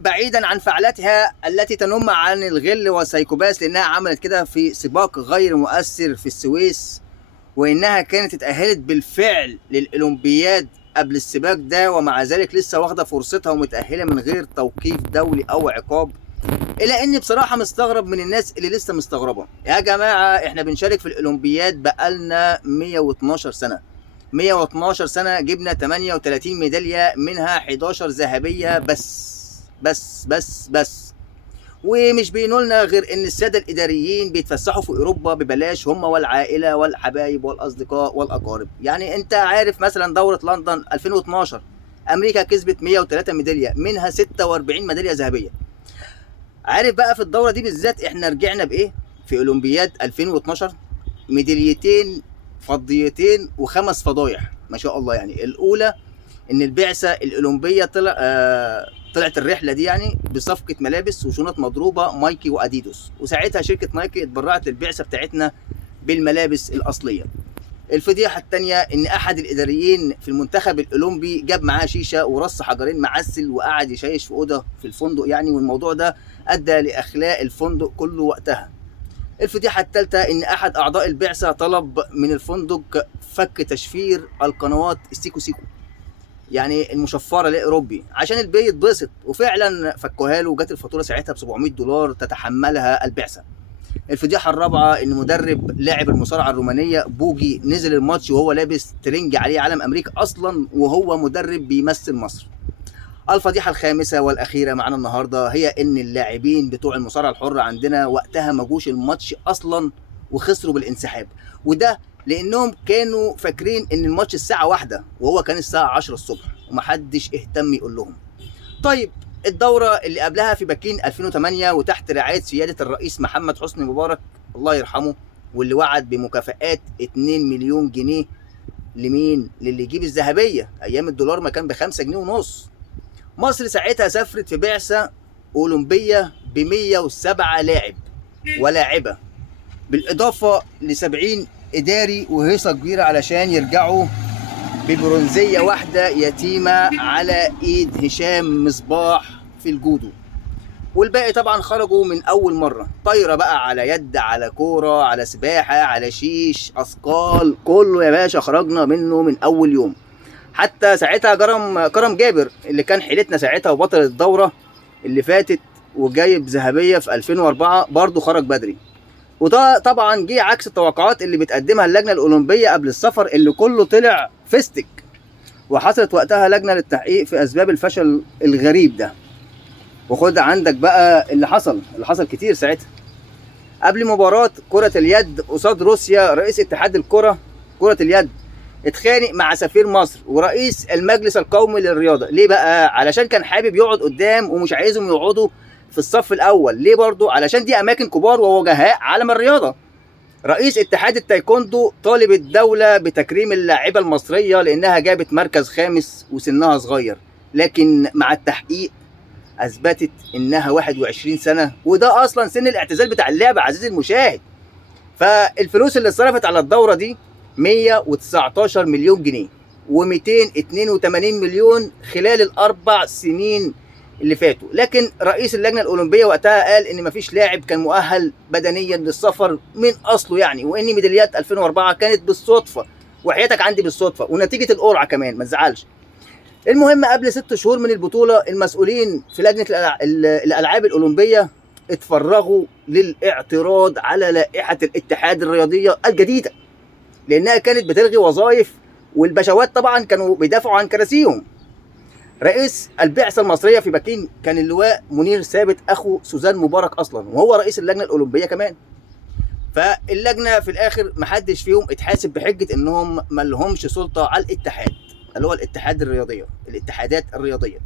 بعيدا عن فعالاتها التي تنم عن الغل والسايكوباس، لانها عملت كده في سباق غير مؤثر في السويس، وانها كانت اتأهلت بالفعل للاولمبياد قبل السباق ده، ومع ذلك لسه واخده فرصتها ومتأهله من غير توقيف دولي او عقاب. الا اني بصراحه مستغرب من الناس اللي لسه مستغربه. يا جماعه احنا بنشارك في الاولمبياد بقالنا 112 سنه، 112 سنه جبنا 38 ميداليه، منها 11 ذهبيه بس. ومش بينولنا غير ان الساده الاداريين بيتفسحوا في اوروبا ببلاش، هم والعائله والحبايب والاصدقاء والاقارب. يعني انت عارف مثلا دوره لندن 2012 امريكا كسبت 103 ميداليه، منها 46 ميداليه ذهبيه. عارف بقى في الدوره دي بالذات احنا رجعنا بايه؟ في اولمبياد 2012 ميداليتين فضيتين وخمس فضايح ما شاء الله. يعني الاولى ان البعثه الاولمبيه طلعت الرحله دي يعني بصفقه ملابس وشنط مضروبه مايكي واديدوس، وساعتها شركه نايكي اتبرعت للبعثه بتاعتنا بالملابس الاصليه. الفضيحه الثانيه ان احد الاداريين في المنتخب الاولمبي جاب معاه شيشه ورص حجرين معسل وقعد يشيش في اوضه في الفندق يعني، والموضوع ده ادى لاخلاء الفندق كله وقتها. الفضيحه الثالثه ان احد اعضاء البعثه طلب من الفندق فك تشفير القنوات السيكو سيكو، يعني المشفره الاوروبي، عشان البي يتبسط، وفعلا فكوها له وجت الفاتوره ساعتها ب $700 تتحملها البعثه. الفضيحه الرابعه ان مدرب لاعب المصارعه الرومانيه بوجي نزل الماتش وهو لابس ترنج عليه علم امريكا اصلا، وهو مدرب بيمثل مصر. الفضيحه الخامسه والاخيره معانا النهارده هي ان اللاعبين بتوع المصارعه الحره عندنا وقتها ما جوش الماتش اصلا وخسروا بالانسحاب، وده لانهم كانوا فاكرين ان الماتش الساعه 1 وهو كان الساعه 10 الصبح ومحدش اهتم يقول لهم. طيب الدوره اللي قبلها في بكين 2008 وتحت رعايه سياده الرئيس محمد حسني مبارك الله يرحمه، واللي وعد بمكافآت 2 مليون جنيه لمين؟ للي يجيب الذهبيه. ايام الدولار ما كان ب5 جنيه ونص. مصر ساعتها سافرت في بعثه اولمبيه ب 107 لاعب ولاعبه، بالاضافه ل 70 اداري وهيصه كبيره علشان يرجعوا ببرونزيه واحده يتيمه على ايد هشام مصباح في الجودو، والباقي طبعا خرجوا من اول مره. طايره بقى على يد، على كوره، على سباحه، على شيش، اثقال، كله يا باشا خرجنا منه من اول يوم. حتى ساعتها كرم جابر اللي كان حيلتنا ساعتها وبطل الدوره اللي فاتت وجايب ذهبيه في 2004 برضه خرج بدري. وده طبعا جه عكس التوقعات اللي بتقدمها اللجنه الاولمبيه قبل السفر، اللي كله طلع فيستك. وحصلت وقتها لجنه للتحقيق في اسباب الفشل الغريب ده. وخد عندك بقى اللي حصل كتير ساعتها. قبل مباراه كره اليد قصاد روسيا، رئيس اتحاد كره اليد اتخانق مع سفير مصر ورئيس المجلس القومي للرياضه. ليه بقى؟ علشان كان حابب يقعد قدام ومش عايزهم يقعدوا في الصف الاول. ليه برضو؟ علشان دي اماكن كبار ووجهاء عالم الرياضه. رئيس اتحاد التايكوندو طالب الدوله بتكريم اللاعبه المصريه لانها جابت مركز خامس وسنها صغير، لكن مع التحقيق اثبتت انها 21 سنه، وده اصلا سن الاعتزال بتاع اللعبه عزيزي المشاهد. فالفلوس اللي اتصرفت على الدوره دي 119 مليون جنيه و282 مليون خلال الاربع سنين اللي فاتوا. لكن رئيس اللجنه الاولمبيه وقتها قال ان مفيش لاعب كان مؤهل بدنيا للسفر من اصله يعني، وان ميداليات 2004 كانت بالصدفه، وحياتك عندي بالصدفه ونتيجه القرعه كمان ما تزعلش. المهم قبل 6 شهور من البطوله المسؤولين في لجنه الالعاب الاولمبيه اتفرغوا للاعتراض على لائحه الاتحاد الرياضيه الجديده، لانها كانت بتلغي وظائف، والبشوات طبعا كانوا بيدافعوا عن كراسيهم. رئيس البعثه المصريه في بكين كان اللواء منير ثابت اخو سوزان مبارك اصلا، وهو رئيس اللجنه الاولمبيه كمان. فاللجنه في الاخر محدش فيهم اتحاسب بحجه انهم ما لهمش سلطه على الاتحاد اللي هو الاتحادات الرياضيه.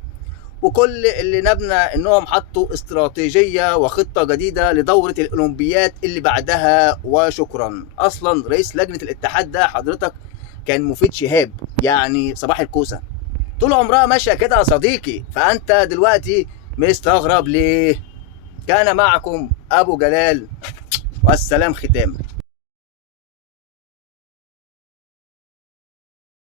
وكل اللي نبنى انهم حطوا استراتيجيه وخطه جديده لدوره الاولمبيات اللي بعدها وشكرا. اصلا رئيس لجنه الاتحاد ده حضرتك كان مفيد شهاب، يعني صباح الكوسه، طول عمرها ماشيه كده يا صديقي. فانت دلوقتي مستغرب ليه؟ كان معكم ابو جلال، والسلام ختام.